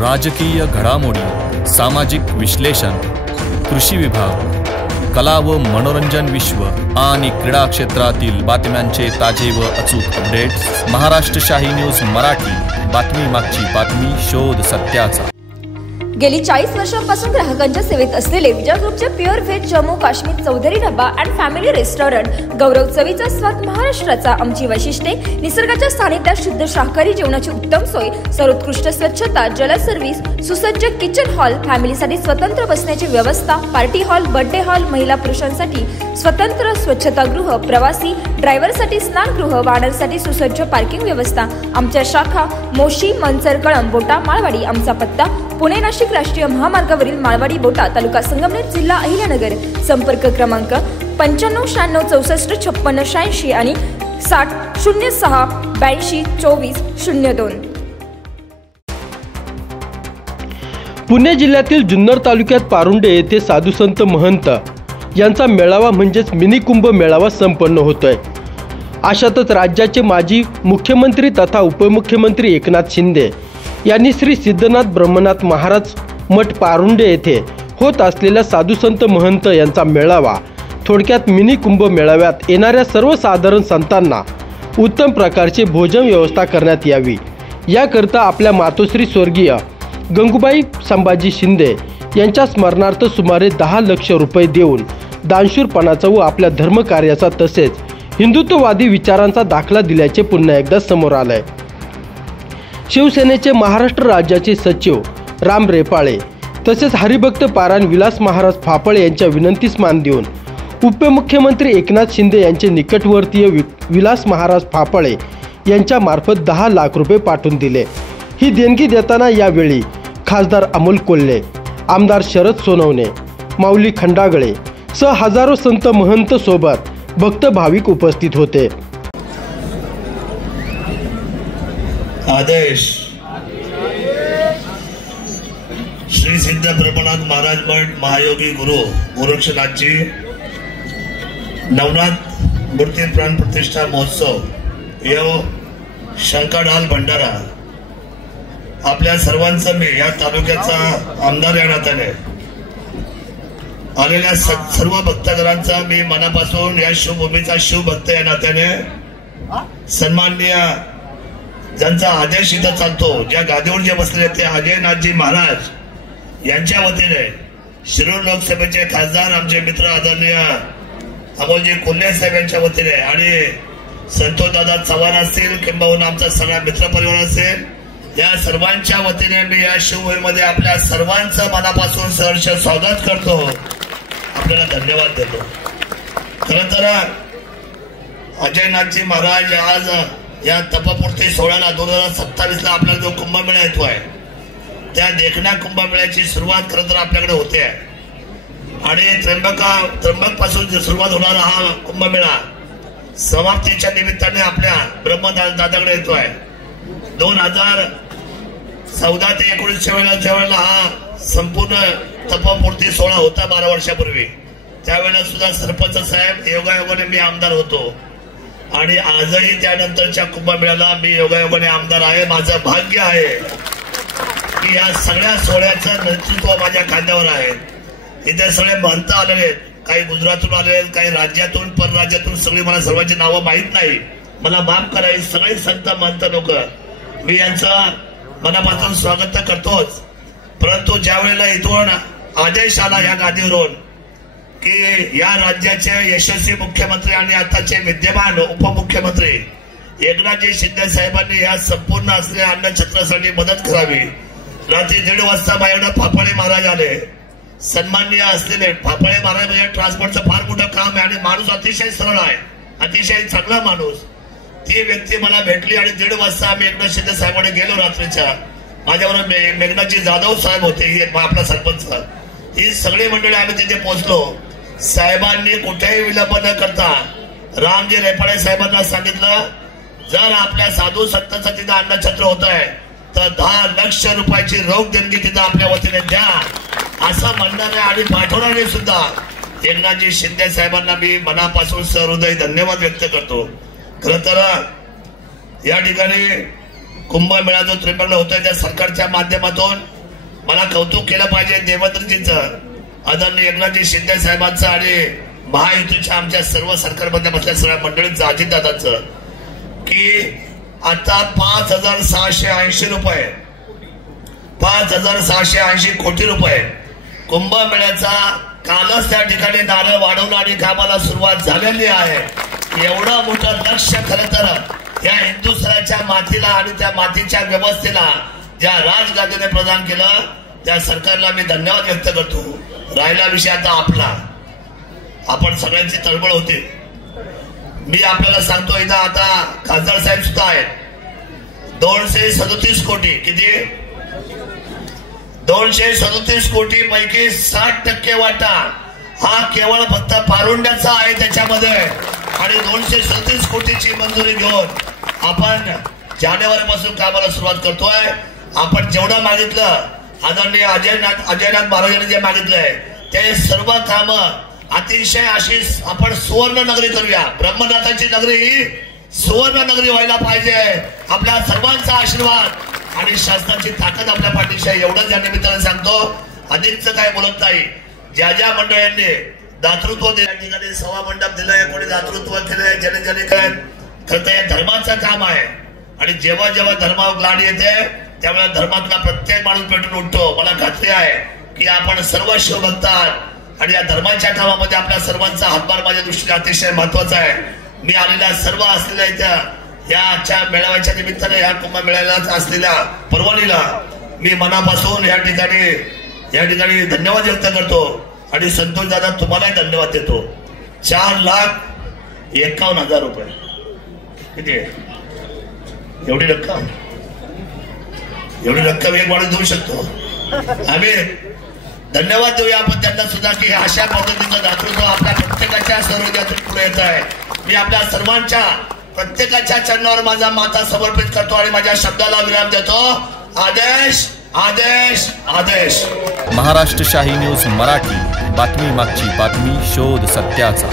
राजकीय घडामोडी, सामाजिक विश्लेषण, कृषी विभाग, कला व मनोरंजन विश्व आणि क्रीडा क्षेत्रातील बातम्यांचे ताजे व अचूक अपडेट्स। महाराष्ट्र शाही न्यूज मराठी, बातमी मागची बातमी, शोध सत्याचा। गेली 40 वर्षांपासून ग्राहकांच्या सेवेत असलेले विजय ग्रुपचे pure veg Jammu Kashmir Chaudhary dhaba and family restaurant, Gaurav चवीचा स्वाद महाराष्ट्राचा आमची वैशिष्ट्ये, निसर्गाच्या सानिध्यात शुद्ध शाकाहारी जेवणाची उत्तम सोय, सर्वोत्कृष्ट स्वच्छता, जल सर्व्हिस, सुसज्ज किचन हॉल, फॅमिलीसाठी स्वतंत्र बसण्याची व्यवस्था, पार्टी हॉल, बर्थडे हॉल, महिला पुरुषांसाठी स्वतंत्र स्वच्छतागृह, प्रवासी ड्रायव्हरसाठी स्नानगृह, वाहनांसाठी सुसज्ज पार्किंग व्यवस्था। आमच्या शाखा मोशी, मनसर, कळंब, बोटा, माळवाडी। आमचा पत्ता पुणे नाशिक राष्ट्रीय महामार्गावरील माळवाडी बोटा, तालुका संगमनेर, जिल्हा अहिल्यानगर। संपर्क क्रमांक 95 96 64 56 86 आणि 60 06 82 24 02। पुणे जिल्ह्यातील जुन्नर तालुक्यात पारुंडे येथे साधू संत महंत यांचा मेळावा म्हणजेच मिनी कुंभ मेळावा संपन्न होतोय। अशातच राज्याचे माजी मुख्यमंत्री तथा उपमुख्यमंत्री एकनाथ शिंदे यांनी श्री सिद्धनाथ ब्रह्मनाथ महाराज मठ पारुंडे येथे होत असलेल्या साधू संत महंत यांचा मेळावा, थोडक्यात मिनी कुंभ मेळाव्यात येणाऱ्या सर्वसाधारण संतांना उत्तम प्रकारचे भोजन व्यवस्था करण्यात यावी याकरता आपल्या मातोश्री स्वर्गीय गंगूबाई संभाजी शिंदे यांच्या स्मरणार्थ सुमारे 10 लाख रुपये देऊन दानशूरपणाचा व आपल्या धर्मकार्याचा तसेच हिंदुत्ववादी विचारांचा दाखला दिल्याचे पुन्हा एकदा समोर आलंय। शिवसेनेचे महाराष्ट्र राज्याचे सचिव राम रेपाळे तसेच हरिभक्त पारायण विलास महाराज फाफळे यांच्या विनंतीस मान देऊन उपमुख्यमंत्री एकनाथ शिंदे यांचे निकटवर्तीय विलास महाराज फाफळे यांच्या मार्फत 10 लाख रुपये पाठवून दिले। ही देणगी देताना यावेळी खासदार अमोल कोल्हे, आमदार शरद सोनवणे, माऊली खंडागळे सह हजारो संत महंत सोबत भक्त भाविक उपस्थित होते। आदेश श्री सिद्ध ब्रह्मनाथ महाराज मठ महायोगी गुरु गोरक्षनाथजी नवनाथ मूर्ती प्राण प्रतिष्ठा महोत्सव यो शंकाढाल भंडारा आपल्या सर्वांचं मी या तालुक्याचा आमदार या नात्याने आलेल्या सर्व भक्तगणांचा मी मनापासून या शिवभूमीचा शिवभक्त या नात्याने सन्माननीय ज्यांचा आदेश इथं चालतो, ज्या गादीवर जे बसलेले ते अजयनाथजी महाराज यांच्या वतीने शिरूर लोकसभेचे खासदार आमचे मित्र आदरणीय अमोलजी कोल्हे साहेब यांच्या वतीने आणि संतोष दादा चव्हाण असतील किंबहुना आमचा सगळा मित्र परिवार असेल, या सर्वांच्या वतीने मी या शिवभूमीमध्ये आपल्या सर्वांचं मनापासून सहर्ष स्वागत करतो, आपल्याला धन्यवाद देतो। खरं तर अजयनाथजी महाराज आज या तपपूर्ती सोहळ्याला 2027 ला आपल्याला जो कुंभमेळा येतो आहे त्या देखण्या कुंभमेळ्याची सुरुवात खरं तर आपल्याकडे होते आणि त्र्यंबक पासून सुरुवात होणारा हा कुंभमेळा समाप्तीच्या निमित्ताने आपल्या ब्रह्मदादाकडे येतो आहे। 2014 ते 19 वेळेला हा संपूर्ण तपपूर्ती सोहळा होता 12 वर्षापूर्वी, त्यावेळेला सुद्धा सरपंच साहेब योगायोगाने मी आमदार होतो आणि आजही त्यानंतरच्या कुंभमेळ्याला मी योगायोगाने आमदार आहे। माझं भाग्य आहे की या सगळ्या सोहळ्याचं नेतृत्व माझ्या खांद्यावर आहे। इथे सगळे महंत आलेले, काही गुजरातून आलेले, काही राज्यातून परराज्यातून, सगळी मला सर्वांची नावं माहीत नाही, मला माफ करा। सगळे संत महंत लोक मी यांचं मनापासून स्वागत तर करतोच, परंतु ज्या वेळेला इथून आदेश आला या गादीवरून की या राज्याचे यशस्वी मुख्यमंत्री आणि आताचे विद्यमान उपमुख्यमंत्री एकनाथजी शिंदे साहेबांनी या संपूर्ण असलेल्या अन्नछत्रासाठी मदत करावी, रात्री 1:30 वाजता माझ्याकडे फाफळे महाराज आले। सन्माननीय असलेले फाफळे महाराज म्हणजे ट्रान्सपोर्टचं फार मोठं काम आहे आणि माणूस अतिशय सरळ आहे, अतिशय चांगला माणूस। ती व्यक्ती मला भेटली आणि 1:30 वाजता आम्ही एकनाथ शिंदे साहेबांकडे गेलो रात्रीच्या। माझ्याबरोबर मेघनाथजी जाधव साहेब होते, ही आपला सरपंच, ही सगळी मंडळी आम्ही तिथे पोहोचलो। साहेबांनी कुठेही विलंब न करता रामजी रेपाळे साहेबांना सांगितलं, जर आपल्या साधू संतांचं तिथं अन्नछत्र होत आहे तर 10 लाख रुपयाची रोख देणगी तिथं आपल्या वतीने द्या असं म्हणणारे आणि पाठवणारे सुद्धा एकनाथजी शिंदे साहेबांना मी मनापासून सहृदय धन्यवाद व्यक्त करतो। खरं तर या ठिकाणी कुंभमेळा जो त्र्यंबकला होतोय त्या सरकारच्या माध्यमातून मला कौतुक केलं पाहिजे देवेंद्रजींचं, आदरणीय एकनाथजी शिंदे साहेबांचं आणि महायुतीच्या आमच्या सर्व सरकारमध्ये बसल्या सगळ्या मंडळींचं, अजितदादांचं, की आता 5,680 रुपये 5,680 कोटी रुपये कुंभमेळ्याचा कालच त्या ठिकाणी नारळ वाढवणं आणि कामाला सुरुवात झालेली आहे. एवढं मोठं लक्ष खरं तर या हिंदुस्थानाच्या मातीला आणि त्या मातीच्या व्यवस्थेला ज्या राज गांधीने प्रदान केलं त्या सरकारला मी धन्यवाद व्यक्त करतो. राहिला विषय आता आपला, आपण सगळ्यांची तळमळ होते. मी आपल्याला सांगतो इथं आता खासदार साहेब सुद्धा आहेत. 237 कोटी, किती? 237 कोटी पैकी 60% वाटा हा केवळ फक्त पारुंड्याचा आहे त्याच्यामध्ये. आणि 237 कोटीची मंजुरी घेऊन आपण जानेवारी पासून कामाला सुरुवात करतोय. आपण जेवढं मागितलं, आदरणीय अजयनाथ महाराजांनी जे मागितलंय ते सर्व काम अतिशय अशी आपण सुवर्ण नगरी करूया. ब्रह्मनाथाची नगरी ही सुवर्ण नगरी व्हायला पाहिजे. आपल्या सर्वांचा आशीर्वाद आणि शासनाची ताकद आपल्या पाठीशी आहे. एवढंच या निमित्ताने सांगतो, अधिकच काय बोलत नाही. ज्या ज्या मंडळांनी दातृत्व दिल्या ठिकाणी सभा मंडप दिलंय, कोणी दातृत्व केलंय, जनजनी खरं तर हे धर्माचं काम आहे. आणि जेव्हा जेव्हा धर्मावर लाड येते त्यावेळेला धर्मातला प्रत्येक माणूस पेटून उठतो. मला खात्री आहे की आपण सर्व शिवभक्त आहात आणि या धर्माच्या कामामध्ये आपल्या सर्वांचा हातभार माझ्या दृष्टीने अतिशय महत्वाचा आहे. मी आलेल्या सर्व असलेल्या इथं याच्या मेळाव्याच्या निमित्ताने या कुंभमेळ्याला असलेल्या परवानीला मी मनापासून या ठिकाणी धन्यवाद व्यक्त करतो. आणि संतोष दादा तुम्हालाही धन्यवाद देतो. 4,51,000 रुपये किती आहे? एवढी रक्कम एक माणूस देऊ शकतो. आम्ही धन्यवाद देऊया आपण त्यांना सुद्धा की अशा पद्धतीचं दातृत्व आपल्या प्रत्येकाच्या सर्वजातून पुढे येत आहे. मी आपल्या सर्वांच्या प्रत्येकाच्या चरणावर माझा माथा समर्पित करतो आणि माझ्या शब्दाला विराम देतो. आदेश आदेश आदेश. महाराष्ट्र शाही न्यूज मराठी, बातमी मागची बातमी, शोध सत्याचा.